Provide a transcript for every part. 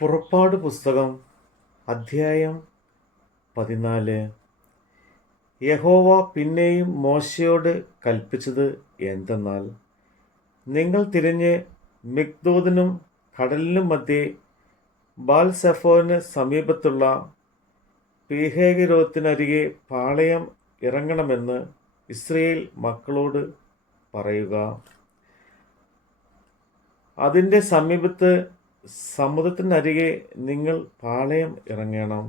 പുറപ്പാട് പുസ്തകം അധ്യായം 14. യഹോവ പിന്നെയും മോശയോട് കൽപ്പിച്ചത് എന്തെന്നാൽ, നിങ്ങൾ തിരിഞ്ഞ് മിഗ്ദോദിനും കടലിനും മധ്യേ ബാൽസെഫോന് സമീപത്തുള്ള പീഹേഹിരോത്തിനരികെ പാളയം ഇറങ്ങണമെന്ന് ഇസ്രായേൽ മക്കളോട് പറയുക. അതിൻ്റെ സമീപത്ത് സമുദ്രത്തിനരികെ നിങ്ങൾ പാളയം ഇറങ്ങണം.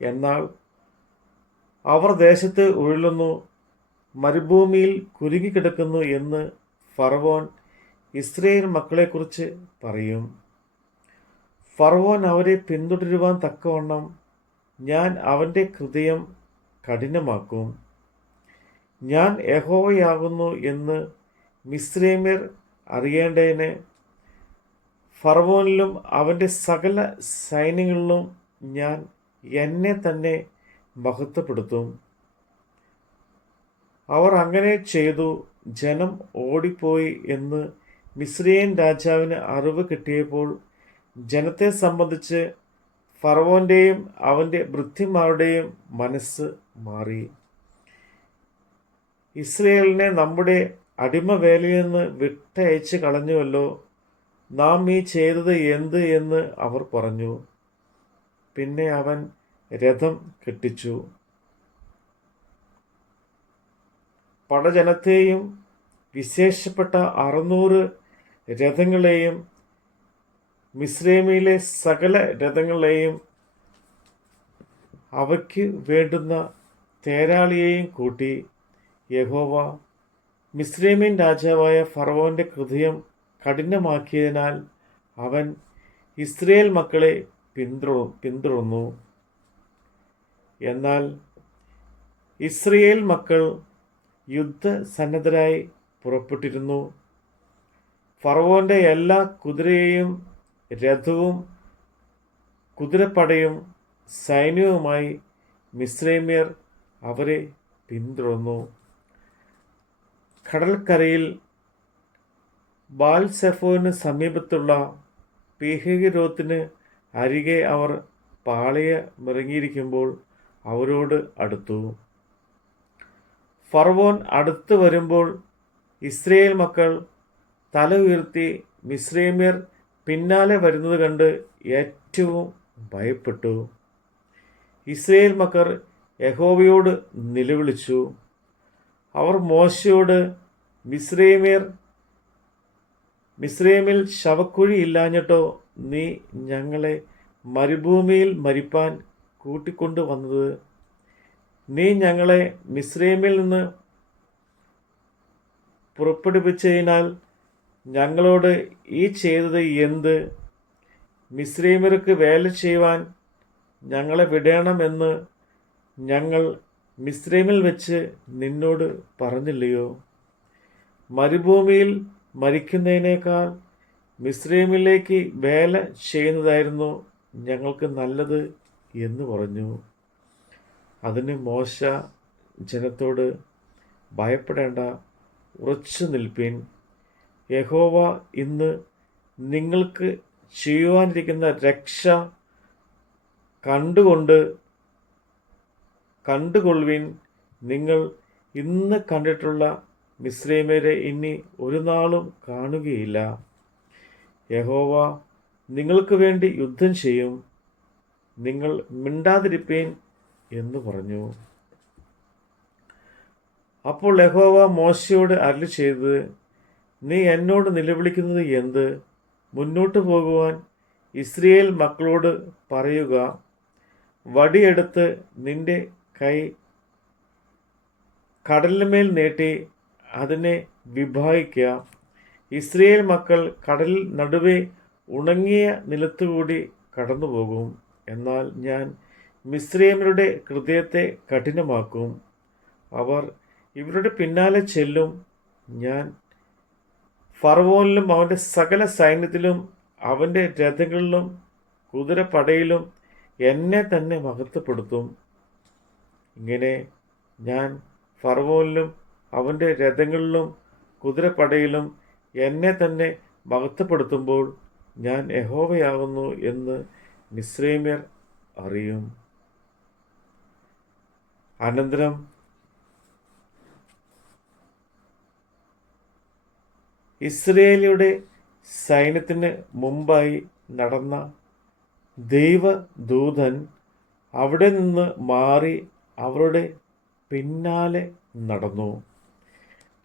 എന്നാൽ അവർ ദേശത്ത് ഉഴലുന്നു, മരുഭൂമിയിൽ കുരുങ്ങിക്കിടക്കുന്നു എന്ന് ഫറവോൻ ഇസ്രായേൽ മക്കളെക്കുറിച്ച് പറയും. ഫറവോൻ അവരെ പിന്തുടരുവാൻ തക്കവണ്ണം ഞാൻ അവൻ്റെ ഹൃദയം കഠിനമാക്കും. ഞാൻ യഹോവയാകുന്നു എന്ന് മിസ്രയീമ്യർ അറിയേണ്ടതിന് ഫറവോനിലും അവൻ്റെ സകല സൈന്യങ്ങളിലും ഞാൻ എന്നെ തന്നെ മഹത്വപ്പെടുത്തും. അവർ അങ്ങനെ ചെയ്തു. ജനം ഓടിപ്പോയി എന്ന് മിസ്രയീം രാജാവിന് അറിവ് കിട്ടിയപ്പോൾ ജനത്തെ സംബന്ധിച്ച് ഫറവോൻ്റെയും അവൻ്റെ ഭൃത്യന്മാരുടെയും മനസ്സ് മാറി. ഇസ്രായേലിനെ നമ്മുടെ അടിമവേലയിൽ നിന്ന് വിട്ടയച്ച് കളഞ്ഞുവല്ലോ, നാം ഈ ചെയ്തത് എന്ത് എന്ന് അവർ പറഞ്ഞു. പിന്നെ അവൻ രഥം കെട്ടിച്ചു, പടജനത്തെയും വിശേഷപ്പെട്ട 600 രഥങ്ങളെയും മിസ്രയീമിലെ സകല രഥങ്ങളെയും അവയ്ക്ക് വേണ്ടുന്ന തേരാളിയെയും കൂട്ടി. യഹോവ മിസ്രയീമിൻ രാജാവായ ഫറവോൻ്റെ ഹൃദയം കഠിനമാക്കിയതിനാൽ അവൻ ഇസ്രായേൽ മക്കളെ പിന്തുടർന്നു. എന്നാൽ ഇസ്രായേൽ മക്കൾ യുദ്ധസന്നദ്ധരായി പുറപ്പെട്ടിരുന്നു. ഫറവോൻ്റെ എല്ലാ കുതിരയെയും രഥവും കുതിരപ്പടയും സൈന്യവുമായി മിസ്രയീമ്യർ അവരെ പിന്തുടർന്നു. കടൽക്കരയിൽ ബാൽസെഫോന് സമീപത്തുള്ള പീഹഹിരോത്തിന് അരികെ അവർ പാളയമിറങ്ങിയിരിക്കുമ്പോൾ അവരോട് അടുത്തു. ഫറവോൻ അടുത്ത് വരുമ്പോൾ ഇസ്രായേൽ മക്കൾ തല ഉയർത്തി മിസ്രയീമ്യർ പിന്നാലെ വരുന്നത് കണ്ട് ഏറ്റവും ഭയപ്പെട്ടു. ഇസ്രായേൽ മക്കൾ യഹോവയോട് നിലവിളിച്ചു. അവർ മോശയോട്, മിസ്രയീമിൽ ശവക്കുഴി ഇല്ലാഞ്ഞിട്ടോ നീ ഞങ്ങളെ മരുഭൂമിയിൽ മരിപ്പാൻ കൂട്ടിക്കൊണ്ടു വന്നത്? നീ ഞങ്ങളെ മിസ്രയീമിൽ നിന്ന് പുറപ്പെടുവിച്ചതിനാൽ ഞങ്ങളോട് ഈ ചെയ്തത് എന്ത്? മിസ്രയീമ്യർക്ക് വേല ചെയ്യുവാൻ ഞങ്ങളെ വിടണമെന്ന് ഞങ്ങൾ മിസ്രയീമിൽ വെച്ച് നിന്നോട് പറഞ്ഞില്ലയോ? മരുഭൂമിയിൽ മരിക്കുന്നതിനേക്കാൾ മിസ്രയീമിലേക്ക് വേല ചെയ്യുന്നതായിരുന്നു ഞങ്ങൾക്ക് നല്ലത് എന്ന് പറഞ്ഞു. അതിന് മോശ ജനത്തോട്, ഭയപ്പെടേണ്ട, ഉറച്ചു നിൽപ്പിൻ. യഹോവ ഇന്ന് നിങ്ങൾക്ക് ചെയ്യുവാനിരിക്കുന്ന രക്ഷ കണ്ടുകൊള്ളുവിൻ. നിങ്ങൾ ഇന്ന് കണ്ടിട്ടുള്ള മിസ്രയീമ്യരെ ഇനി ഒരു നാളും കാണുകയില്ല. യഹോവ നിങ്ങൾക്ക് വേണ്ടി യുദ്ധം ചെയ്യും. നിങ്ങൾ മിണ്ടാതിരിപ്പീൻ എന്ന് പറഞ്ഞു. അപ്പോൾ യഹോവ മോശയോട് അരുളി ചെയ്തത്, നീ എന്നോട് നിലവിളിക്കുന്നത് എന്ത്? മുന്നോട്ട് പോകുവാൻ ഇസ്രായേൽ മക്കളോട് പറയുക. വടിയെടുത്ത് നിന്റെ കൈ കടലിന്മേൽ നീട്ടി അതിനെ വിഭാഗിക്കുക. ഇസ്രായേൽ മക്കൾ കടലിൽ നടുവേ ഉണങ്ങിയ നിലത്തുകൂടി കടന്നുപോകും. എന്നാൽ ഞാൻ മിസ്രയീമ്യരുടെ ഹൃദയത്തെ കഠിനമാക്കും. അവർ ഇവരുടെ പിന്നാലെ ചെല്ലും. ഞാൻ ഫറവോനിലും അവൻ്റെ സകല സൈന്യത്തിലും അവൻ്റെ രഥങ്ങളിലും കുതിരപ്പടയിലും എന്നെ തന്നെ മഹത്വപ്പെടുത്തും. ഇങ്ങനെ ഞാൻ ഫറവോനിലും അവൻ്റെ രഥങ്ങളിലും കുതിരപ്പടയിലും എന്നെ തന്നെ മഹത്വപ്പെടുത്തുമ്പോൾ ഞാൻ യഹോവയാകുന്നു എന്ന് മിസ്രൈമ്യർ അറിയും. അനന്തരം ഇസ്രയേലിയുടെ സൈന്യത്തിന് മുമ്പായി നടന്ന ദൈവദൂതൻ അവിടെ നിന്ന് മാറി അവരുടെ പിന്നാലെ നടന്നു.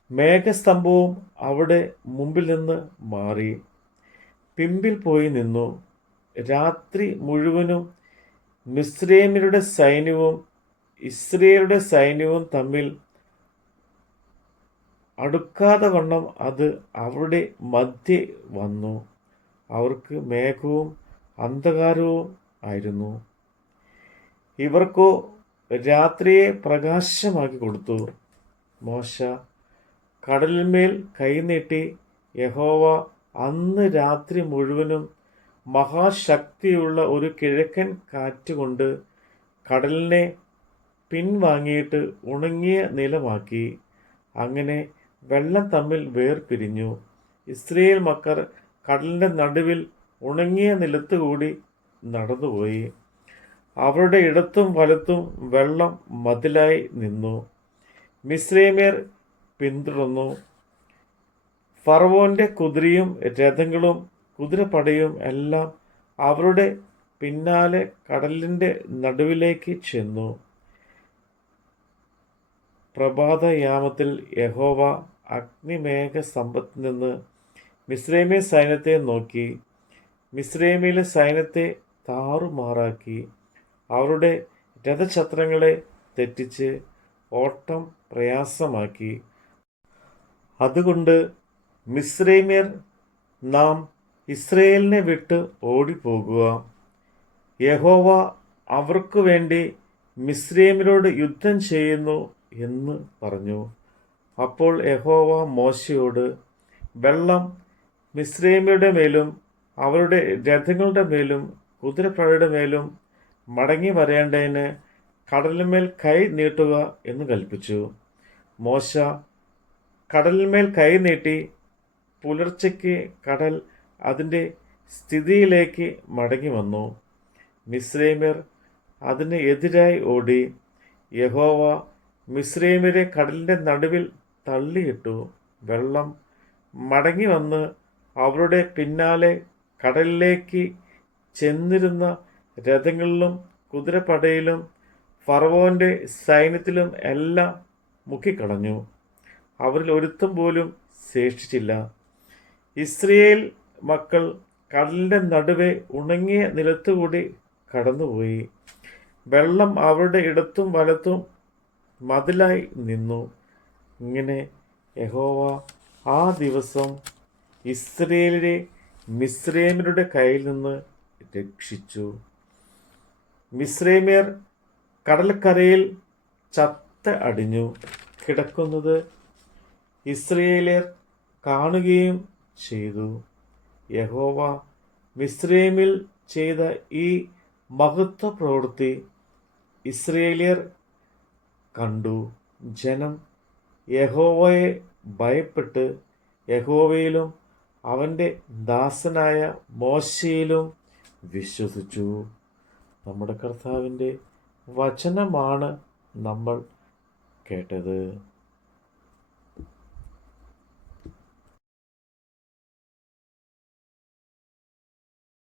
മേഘസ്തംഭവും അവിടെ മുമ്പിൽ നിന്ന് മാറി പിമ്പിൽ പോയി നിന്നു. രാത്രി മുഴുവനും മിസ്രൈമ്യരുടെ സൈന്യവും ഇസ്രയേലുടെ സൈന്യവും തമ്മിൽ അടുക്കാതെ വണ്ണം അത് അവരുടെ മധ്യേ വന്നു. അവർക്ക് മേഘവും അന്ധകാരവും ആയിരുന്നു. ഇവർക്കോ രാത്രിയെ പ്രകാശമാക്കി കൊടുത്തു. മോശ കടലിന്മേൽ കൈനീട്ടി യഹോവ അന്ന് രാത്രി മുഴുവനും മഹാശക്തിയുള്ള ഒരു കിഴക്കൻ കാറ്റുകൊണ്ട് കടലിനെ പിൻവാങ്ങിയിട്ട് ഉണങ്ങിയ നിലമാക്കി. അങ്ങനെ വെള്ളം തമ്മിൽ വേർപിരിഞ്ഞു. ഇസ്രയേൽ മക്കൾ കടലിൻ്റെ നടുവിൽ ഉണങ്ങിയ നിലത്തുകൂടി നടന്നുപോയി. അവരുടെ ഇടത്തും വലത്തും വെള്ളം മതിലായി നിന്നു. മിസ്രൈമ്യർ പിന്തുടർന്നു. ഫറവോന്റെ കുതിരയും രഥങ്ങളും കുതിരപ്പടയും എല്ലാം അവരുടെ പിന്നാലെ കടലിൻ്റെ നടുവിലേക്ക് ചെന്നു. പ്രഭാതയാമത്തിൽ യഹോവ അഗ്നിമേഘ സമ്പത്തിൽ നിന്ന് മിസ്രൈമ്യ സൈന്യത്തെ നോക്കി മിസ്രൈമിലെ സൈന്യത്തെ താറുമാറാക്കി. അവരുടെ രഥഛത്രങ്ങളെ തെറ്റിച്ച് ഓട്ടം പ്രയാസമാക്കി. അതുകൊണ്ട് മിസ്രൈമ്യർ നാം ഇസ്രയേലിനെ വിട്ട് ഓടിപ്പോകുക, യഹോവ അവർക്ക് വേണ്ടി മിസ്രൈമ്യരോട് യുദ്ധം ചെയ്യുന്നു എന്ന് പറഞ്ഞു. അപ്പോൾ യഹോവ മോശയോട്, വെള്ളം മിസ്രൈമ്യരുടെ മേലും അവരുടെ രഥങ്ങളുടെ മേലും കുതിരപ്പടയുടെ മേലും മടങ്ങി വരേണ്ടതിന് കടലിന്മേൽ കൈ നീട്ടുക എന്ന് കൽപ്പിച്ചു. മോശ കടലിന്മേൽ കൈ നീട്ടി. പുലർച്ചയ്ക്ക് കടൽ അതിൻ്റെ സ്ഥിതിയിലേക്ക് മടങ്ങി വന്നു. മിസ്രൈമ്യർ അതിന് എതിരായി ഓടി. യഹോവ മിസ്രൈമ്യരെ കടലിൻ്റെ നടുവിൽ തള്ളിയിട്ടു. വെള്ളം മടങ്ങി വന്ന് അവരുടെ പിന്നാലെ കടലിലേക്ക് ചെന്നിരുന്ന രഥങ്ങളിലും കുതിരപ്പടയിലും ഫറവോന്റെ സൈന്യത്തിലും എല്ലാം മുക്കിക്കളഞ്ഞു. അവരിൽ ഒരുത്തം പോലും ശേഷിച്ചില്ല. ഇസ്രയേൽ മക്കൾ കടലിൻ്റെ നടുവെ ഉണങ്ങിയ നിലത്തുകൂടി കടന്നുപോയി. വെള്ളം അവരുടെ ഇടത്തും വലത്തും മതിലായി നിന്നു. ഇങ്ങനെ യഹോവ ആ ദിവസം ഇസ്രയേലിനെ മിസ്രൈമ്യരുടെ കയ്യിൽ നിന്ന് രക്ഷിച്ചു. മിസ്രൈമ്യർ കടൽക്കരയിൽ ചത്ത അടിഞ്ഞു കിടക്കുന്നത് ഇസ്രയേല്യർ കാണുകയും ചെയ്തു. യഹോവ മിസ്രൈമിൽ ചെയ്ത ഈ മഹത്വ പ്രവൃത്തി ഇസ്രയേല്യർ കണ്ടു. ജനം യഹോവയെ ഭയപ്പെട്ട് യഹോവയിലും അവൻ്റെ ദാസനായ മോശയിലും വിശ്വസിച്ചു. നമ്മുടെ കർത്താവിൻ്റെ വചനമാണ് നമ്മൾ കേട്ടത്.